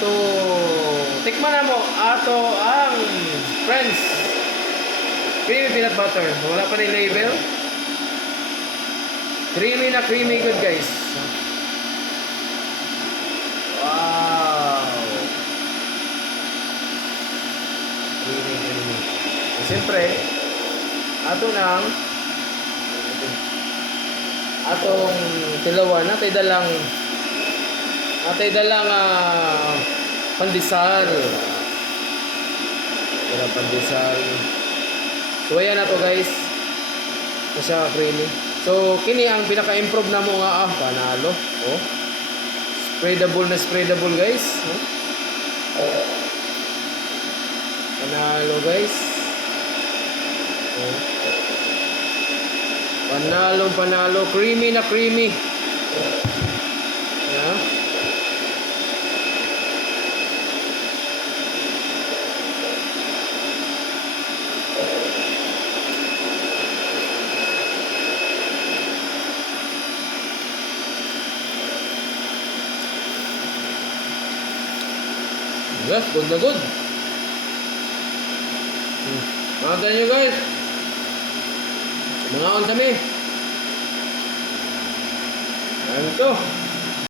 to tikman na mo ato ang friends creamy peanut butter. Wala pa ni label. Creamy na creamy good guys. Wow. Creamy creamy. Siyempre, atong tilawan natay dalang pandesal. Dalang pandesal. So ayan na to guys. Kasi creamy. So kini ang pinaka-improve na mo nga panalo. Oh. Spreadable guys. Oh. Panalo guys. Oh. Panalo, creamy na creamy. Yeah. Yes, good na good. Makita nyo guys. Mga on kami. Ano to?